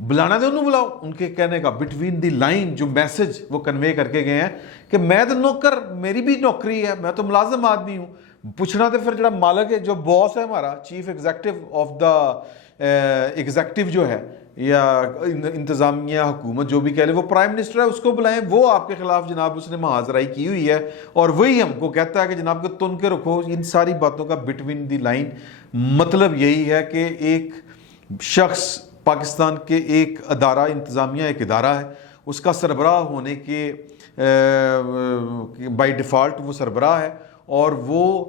بلانا تو انہوں بلاؤ. ان کے کہنے کا بٹوین دی لائن جو میسج وہ کنوے کر کے گئے ہیں کہ میں تو نوکر, میری بھی نوکری ہے, میں تو ملازم آدمی ہوں. پوچھنا تو پھر جڑا مالک ہے, جو باس ہے ہمارا, chief executive of the executive جو ہے یا انتظامیہ حکومت جو بھی کہہ لے, وہ پرائم منسٹر ہے, اس کو بلائیں. وہ آپ کے خلاف جناب اس نے محاذرائی کی ہوئی ہے اور وہی ہم کو کہتا ہے کہ جناب کو تن کے رکھو. ان ساری باتوں کا بٹوین دی لائن مطلب یہی ہے کہ ایک شخص پاکستان کے ایک ادارہ, انتظامیہ ایک ادارہ ہے, اس کا سربراہ ہونے کے بائی ڈیفالٹ وہ سربراہ ہے اور وہ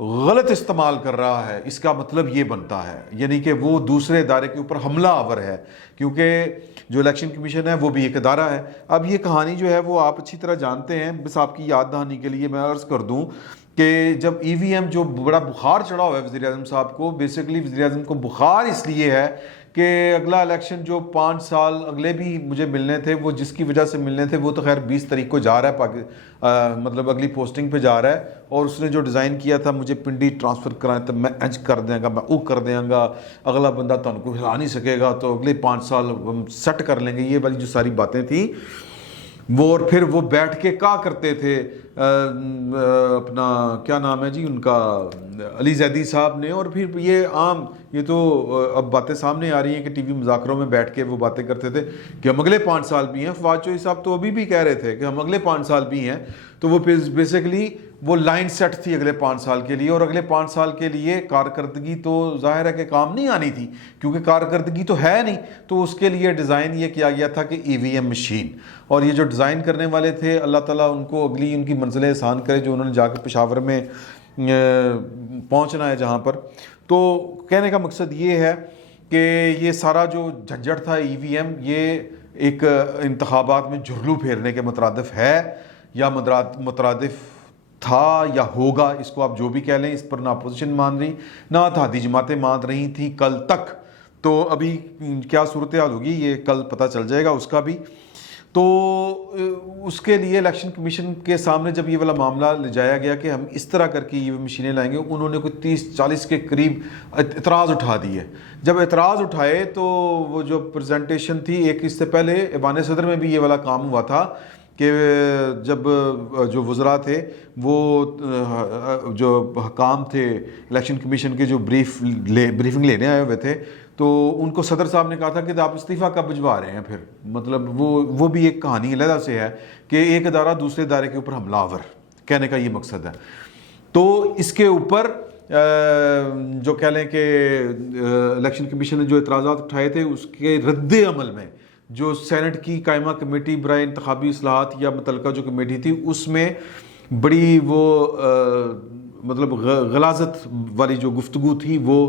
غلط استعمال کر رہا ہے. اس کا مطلب یہ بنتا ہے یعنی کہ وہ دوسرے ادارے کے اوپر حملہ آور ہے, کیونکہ جو الیکشن کمیشن ہے وہ بھی ایک ادارہ ہے. اب یہ کہانی جو ہے وہ آپ اچھی طرح جانتے ہیں, بس آپ کی یاد دہانی کے لیے میں عرض کر دوں کہ جب ای وی ایم جو بڑا بخار چڑھا ہوا ہے وزیر اعظم صاحب کو, بیسیکلی وزیر اعظم کو بخار اس لیے ہے کہ اگلا الیکشن جو 5 سال اگلے بھی مجھے ملنے تھے, وہ جس کی وجہ سے ملنے تھے, وہ تو خیر 20 تاریخ کو جا رہا ہے, مطلب اگلی پوسٹنگ پہ جا رہا ہے. اور اس نے جو ڈیزائن کیا تھا مجھے پنڈی ٹرانسفر کرائیں تو میں انج کر دیں گا, میں او کر دیں گا, اگلا بندہ تو ان کو ہلا نہیں سکے گا, تو اگلے 5 سال ہم سیٹ کر لیں گے, یہ والی جو ساری باتیں تھیں وہ. اور پھر وہ بیٹھ کے کہا کرتے تھے اپنا کیا نام ہے جی ان کا, علی زیدی صاحب نے. اور پھر یہ عام, یہ تو اب باتیں سامنے آ رہی ہیں کہ ٹی وی مذاکروں میں بیٹھ کے وہ باتیں کرتے تھے کہ ہم اگلے 5 سال بھی ہیں. فواد چوہدری صاحب تو ابھی بھی کہہ رہے تھے کہ ہم اگلے 5 سال بھی ہیں. تو وہ بیسیکلی وہ لائن سیٹ تھی اگلے 5 سال کے لیے, اور اگلے 5 سال کے لیے کارکردگی تو ظاہر ہے کہ کام نہیں آنی تھی, کیونکہ کارکردگی تو ہے نہیں. تو اس کے لیے ڈیزائن یہ کیا گیا تھا کہ ای وی ایم مشین, اور یہ جو ڈیزائن کرنے والے تھے اللہ تعالیٰ ان کو اگلی ان کی منزلیں آسان کرے, جو انہوں نے جا کے پشاور میں پہنچنا ہے جہاں پر. تو کہنے کا مقصد یہ ہے کہ یہ سارا جو جھنجھٹ تھا ای وی ایم, یہ ایک انتخابات میں جھرلو پھیرنے کے مترادف ہے یا مترادف تھا یا ہوگا, اس کو آپ جو بھی کہہ لیں. اس پر نہ اپوزیشن مان رہی نہ اتحادی جماعتیں مان رہی تھیں کل تک. تو ابھی کیا صورتحال ہوگی یہ کل پتہ چل جائے گا اس کا بھی. تو اس کے لیے الیکشن کمیشن کے سامنے جب یہ والا معاملہ لے جایا گیا کہ ہم اس طرح کر کے یہ مشینیں لائیں گے, انہوں نے کوئی 30-40 کے قریب اعتراض اٹھا دیے. جب اعتراض اٹھائے تو وہ جو پریزنٹیشن تھی, ایک اس سے پہلے ایوان صدر میں بھی یہ والا کام ہوا تھا کہ جب جو وزراء تھے وہ جو حکام تھے الیکشن کمیشن کے جو بریفنگ لینے آئے ہوئے تھے, تو ان کو صدر صاحب نے کہا تھا کہ آپ استعفیٰ کب بھجوا رہے ہیں. پھر مطلب وہ بھی ایک کہانی علیحدہ سے ہے کہ ایک ادارہ دوسرے ادارے کے اوپر حملہ آور, کہنے کا یہ مقصد ہے. تو اس کے اوپر جو کہہ لیں کہ الیکشن کمیشن نے جو اعتراضات اٹھائے تھے, اس کے رد عمل میں جو سینٹ کی قائمہ کمیٹی برائے انتخابی اصلاحات یا متعلقہ جو کمیٹی تھی, اس میں بڑی وہ مطلب غلاظت والی جو گفتگو تھی وہ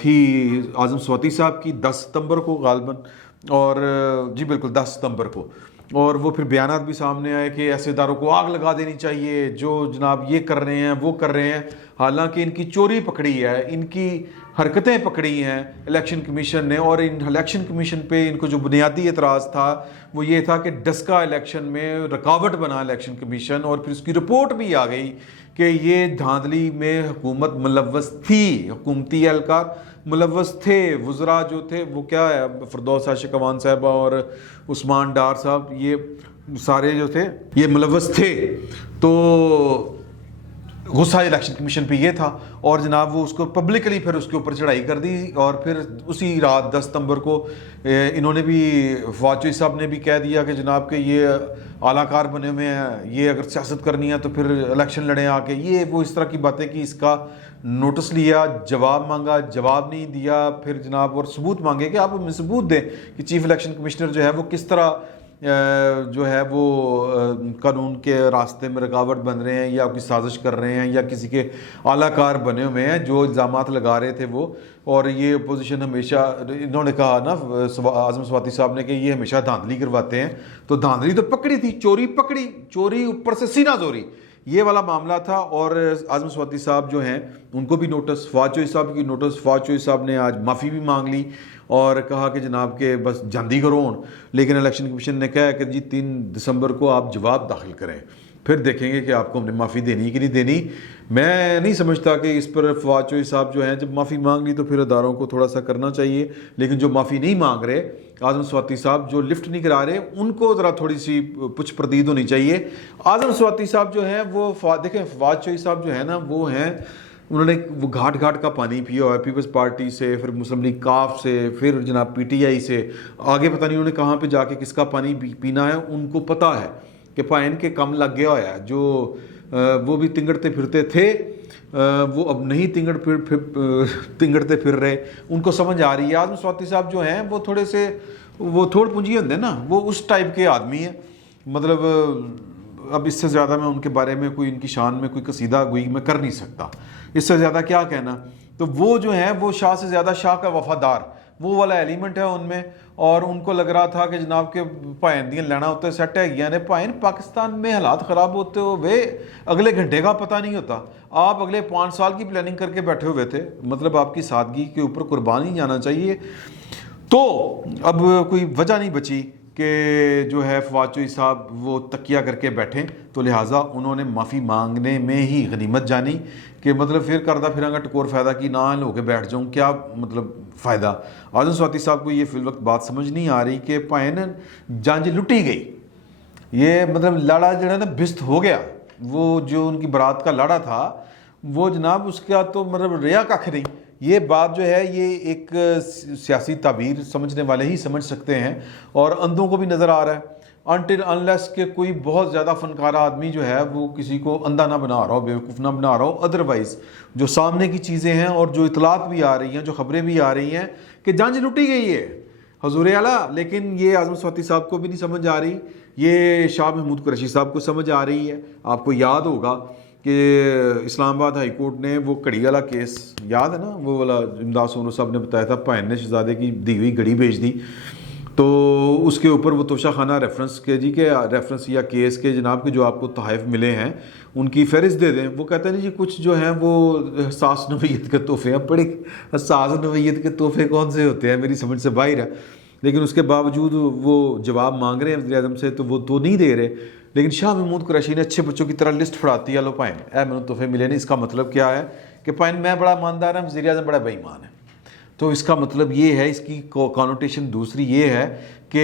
تھی اعظم سواتی صاحب کی 10 ستمبر کو غالباً, اور جی بالکل 10 ستمبر کو. اور وہ پھر بیانات بھی سامنے آئے کہ ایسے اداروں کو آگ لگا دینی چاہیے جو جناب یہ کر رہے ہیں وہ کر رہے ہیں, حالانکہ ان کی چوری پکڑی ہے, ان کی حرکتیں پکڑی ہیں الیکشن کمیشن نے. اور ان الیکشن کمیشن پہ ان کو جو بنیادی اعتراض تھا وہ یہ تھا کہ ڈسکا الیکشن میں رکاوٹ بنا الیکشن کمیشن, اور پھر اس کی رپورٹ بھی آ گئی کہ یہ دھاندلی میں حکومت ملوث تھی, حکومتی اہلکار ملوث تھے. وزراء جو تھے وہ کیا ہے, فردوس عاشق اوان صاحبہ اور عثمان ڈار صاحب, یہ سارے جو تھے یہ ملوث تھے. تو غصہ الیکشن کمیشن پہ یہ تھا, اور جناب وہ اس کو پبلکلی پھر اس کے اوپر چڑھائی کر دی. اور پھر اسی رات 10 ستمبر کو انہوں نے بھی, فواد چوہدری صاحب نے بھی کہہ دیا کہ جناب کہ یہ اعلیٰ کار بنے ہوئے ہیں, یہ اگر سیاست کرنی ہے تو پھر الیکشن لڑیں آ کے. یہ وہ اس طرح کی باتیں کی, اس کا نوٹس لیا, جواب مانگا, جواب نہیں دیا. پھر جناب اور ثبوت مانگے کہ آپ ہمیں ثبوت دیں کہ چیف الیکشن کمشنر جو ہے وہ کس طرح جو ہے وہ قانون کے راستے میں رکاوٹ بن رہے ہیں, یا کوئی سازش کر رہے ہیں, یا کسی کے اعلیٰ کار بنے ہوئے ہیں جو الزامات لگا رہے تھے وہ. اور یہ اپوزیشن ہمیشہ, انہوں نے کہا نا اعظم سواتی صاحب نے کہ یہ ہمیشہ دھاندلی کرواتے ہیں. تو دھاندلی تو پکڑی تھی, چوری پکڑی, چوری اوپر سے سینہ زوری, یہ والا معاملہ تھا. اور اعظم سواتی صاحب جو ہیں ان کو بھی نوٹس, فواد چوہدری صاحب کی نوٹس. فواد چوہدری صاحب نے آج معافی بھی مانگ لی اور کہا کہ جناب کہ بس جاندی کرو. لیکن الیکشن کمیشن نے کہا کہ جی 3 دسمبر کو آپ جواب داخل کریں. پھر دیکھیں گے کہ آپ کو ہم نے معافی دینی کہ نہیں دینی. میں نہیں سمجھتا کہ اس پر فواد چوہدری صاحب جو ہیں جب معافی مانگ لی تو پھر اداروں کو تھوڑا سا کرنا چاہیے, لیکن جو معافی نہیں مانگ رہے, اعظم سواتی صاحب جو لفٹ نہیں کرا رہے, ان کو ذرا تھوڑی سی پچھ پردید ہونی چاہیے. اعظم سواتی صاحب جو ہیں وہ دیکھیں فواد چوہدری صاحب جو ہیں نا وہ ہیں, انہوں نے وہ گھاٹ گھاٹ کا پانی پیا ہوا ہے, پیپلز پارٹی سے, پھر مسلم لیگ کاف سے, پھر جناب پی ٹی آئی سے, آگے پتہ نہیں انہوں نے کہاں پہ جا کے کس کا پانی پینا ہے. ان کو پتہ ہے کہ پائن کے کم لگ گیا ہوا ہے. جو وہ بھی تنگڑتے پھرتے تھے وہ اب نہیں تنگڑتے پھر رہے, ان کو سمجھ آ رہی ہے. اعظم سواتی صاحب جو ہیں وہ تھوڑے سے وہ تھوڑ پونجی ہوتے ہیں نا, وہ اس ٹائپ کے آدمی ہیں. مطلب اب اس سے زیادہ میں ان کے بارے میں کوئی ان کی شان میں کوئی قصیدہ گوئی میں کر نہیں سکتا, اس سے زیادہ کیا کہنا. تو وہ جو ہیں وہ شاہ سے زیادہ شاہ کا وفادار, وہ والا ایلیمنٹ ہے ان میں. اور ان کو لگ رہا تھا کہ جناب کے پائن دیاں لینا ہوتا ہے سیٹ ہے گیا نے پائن پاکستان میں حالات خراب ہوتے ہوئے اگلے گھنٹے کا پتہ نہیں ہوتا. آپ اگلے 5 سال کی پلاننگ کر کے بیٹھے ہوئے تھے, مطلب آپ کی سادگی کے اوپر قربان ہی جانا چاہیے. تو اب کوئی وجہ نہیں بچی کہ جو ہے فواد چوہدری صاحب وہ تکیہ کر کے بیٹھیں, تو لہٰذا انہوں نے معافی مانگنے میں ہی غنیمت جانی کہ مطلب پھر کردہ پھراں گا ٹکور فائدہ کی نہ ہو کے بیٹھ جاؤں, کیا مطلب فائدہ. اعظم سواتی صاحب کو یہ فی الوقت بات سمجھ نہیں آ رہی کہ پائن جانج لٹی گئی, یہ مطلب لاڑا جو ہے نا بست ہو گیا. وہ جو ان کی برات کا لاڑا تھا وہ جناب اس کا تو مطلب ریا ککھ نہیں. یہ بات جو ہے یہ ایک سیاسی تعبیر سمجھنے والے ہی سمجھ سکتے ہیں, اور اندھوں کو بھی نظر آ رہا ہے. انٹل انلیس کہ کوئی بہت زیادہ فنکارہ آدمی جو ہے وہ کسی کو اندھا نہ بنا رہا ہو, بیوقوف نہ بنا رہا ہو. ادروائز جو سامنے کی چیزیں ہیں اور جو اطلاعات بھی آ رہی ہیں, جو خبریں بھی آ رہی ہیں کہ جانچ لٹی گئی ہے حضور اعلیٰ, لیکن یہ اعظم سواتی صاحب کو بھی نہیں سمجھ آ رہی, یہ شاہ محمود قریشی صاحب کو سمجھ آ رہی ہے. آپ کو یاد ہوگا کہ اسلام آباد ہائی کورٹ نے وہ گھڑی والا کیس یاد ہے نا, وہ والا امداد سونو صاحب نے بتایا تھا پائن نے شہزادے کی دی ہوئی گھڑی بھیج دی, تو اس کے اوپر وہ توشہ خانہ ریفرنس کے جی کے ریفرنس یا کیس کے جناب کے جو آپ کو تحائف ملے ہیں ان کی فہرست دے دیں. وہ کہتے ہیں جی کچھ جو ہیں وہ حساس نوعیت کے تحفے ہیں. بڑے حساس نوعیت کے تحفے کون سے ہوتے ہیں, میری سمجھ سے باہر ہے. لیکن اس کے باوجود وہ جواب مانگ رہے ہیں وزیر اعظم سے تو وہ تو نہیں دے رہے. لیکن شاہ محمود قریشی نے اچھے بچوں کی طرح لسٹ پھڑاتی ہے, لو پائن اے میں تحفے ملے نہیں. اس کا مطلب کیا ہے کہ پائن میں بڑا ایماندار ہوں, وزیر اعظم بڑا بے ایمان ہے. تو اس کا مطلب یہ ہے, اس کی کانوٹیشن دوسری یہ ہے کہ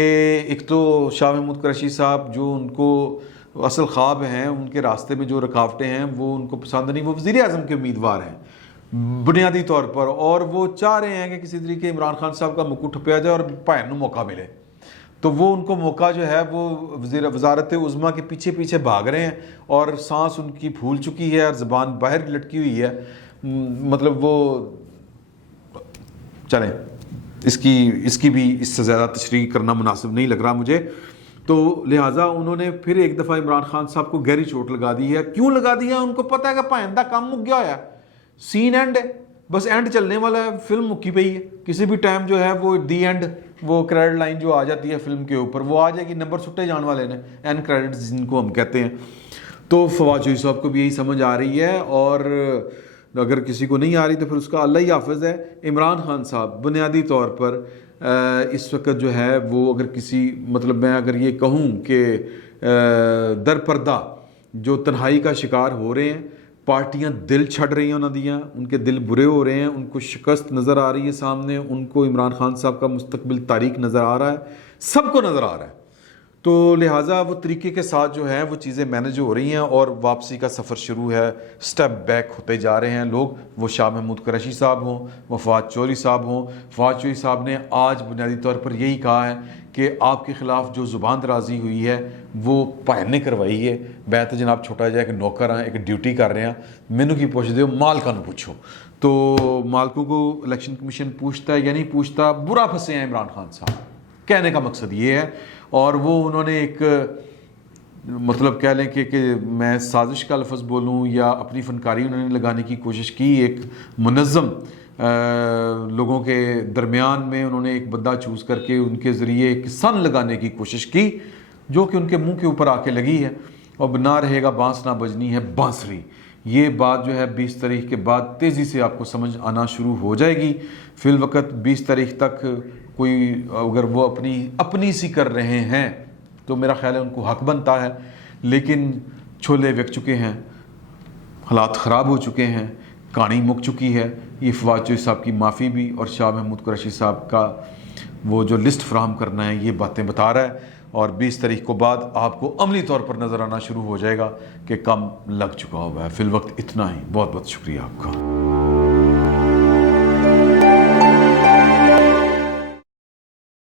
ایک تو شاہ محمود قریشی صاحب جو ان کو اصل خواب ہیں, ان کے راستے میں جو رکاوٹیں ہیں وہ ان کو پسند نہیں. وہ وزیر اعظم کے امیدوار ہیں بنیادی طور پر, اور وہ چاہ رہے ہیں کہ کسی طریقے عمران خان صاحب کا مکو ٹھپیا جائے اور پائن موقع ملے. تو وہ ان کو موقع جو ہے وہ وزارت عظمیٰ کے پیچھے پیچھے بھاگ رہے ہیں, اور سانس ان کی پھول چکی ہے اور زبان باہر لٹکی ہوئی ہے. مطلب وہ چلیں اس کی بھی اس سے زیادہ تشریح کرنا مناسب نہیں لگ رہا مجھے. تو لہٰذا انہوں نے پھر ایک دفعہ عمران خان صاحب کو گہری چوٹ لگا دی ہے. کیوں لگا دی ہے؟ ان کو پتہ ہے کہ پائندہ کام مک گیا ہوا ہے, سین اینڈ ہے, بس اینڈ چلنے والا ہے, فلم مکی پئی ہے. کسی بھی ٹائم جو ہے وہ دی اینڈ, وہ کریڈٹ لائن جو آ جاتی ہے فلم کے اوپر وہ آ جائے گی, نمبر سٹے جان والے نے, اینڈ کریڈٹس جن کو ہم کہتے ہیں. تو فواد چوہدری صاحب کو بھی یہی سمجھ آ رہی ہے, اور اگر کسی کو نہیں آ رہی تو پھر اس کا اللہ ہی حافظ ہے. عمران خان صاحب بنیادی طور پر اس وقت جو ہے وہ اگر کسی مطلب میں اگر یہ کہوں کہ در پردہ جو تنہائی کا شکار ہو رہے ہیں, پارٹیاں دل چھڑ رہی ہیں انہوں دیاں, ان کے دل برے ہو رہے ہیں, ان کو شکست نظر آ رہی ہے سامنے, ان کو عمران خان صاحب کا مستقبل تاریک نظر آ رہا ہے, سب کو نظر آ رہا ہے. تو لہٰذا وہ طریقے کے ساتھ جو ہے وہ چیزیں مینج ہو رہی ہیں, اور واپسی کا سفر شروع ہے, سٹیپ بیک ہوتے جا رہے ہیں لوگ. وہ شاہ محمود قریشی صاحب ہوں, وہ فواد چوہدری صاحب ہوں. فواد چوہدری صاحب نے آج بنیادی طور پر یہی کہا ہے کہ آپ کے خلاف جو زبان درازی ہوئی ہے وہ پائن نے کروائی ہے. بیت جناب چھوٹا جائے کہ نوکر ہیں, ایک ڈیوٹی کر رہے ہیں, مینو کی پوچھ دو, مالکا نو پوچھو. تو مالکوں کو الیکشن کمیشن پوچھتا ہے یا نہیں پوچھتا, برا پھنسے ہیں عمران خان صاحب. کہنے کا مقصد یہ ہے, اور وہ انہوں نے ایک مطلب کہہ لیں کہ میں سازش کا لفظ بولوں یا اپنی فنکاری انہوں نے لگانے کی کوشش کی. ایک منظم لوگوں کے درمیان میں انہوں نے ایک بندہ چوز کر کے ان کے ذریعے ایک سن لگانے کی کوشش کی, جو کہ ان کے منہ کے اوپر آ کے لگی ہے. اب نہ رہے گا بانس نہ بجنی ہے بانسری. یہ بات جو ہے 20 تاریخ کے بعد تیزی سے آپ کو سمجھ آنا شروع ہو جائے گی. فی الوقت 20 تاریخ تک کوئی اگر وہ اپنی سی کر رہے ہیں تو میرا خیال ہے ان کو حق بنتا ہے, لیکن چھولے بک چکے ہیں، حالات خراب ہو چکے ہیں، کہانی مک چکی ہے۔ یہ فواد چوہدری صاحب کی معافی بھی اور شاہ محمود قریشی صاحب کا وہ جو لسٹ فراہم کرنا ہے یہ باتیں بتا رہا ہے، اور 20 تاریخ کو بعد آپ کو عملی طور پر نظر آنا شروع ہو جائے گا کہ کم لگ چکا ہوا ہے۔ فی الوقت اتنا ہی، بہت بہت شکریہ آپ کا۔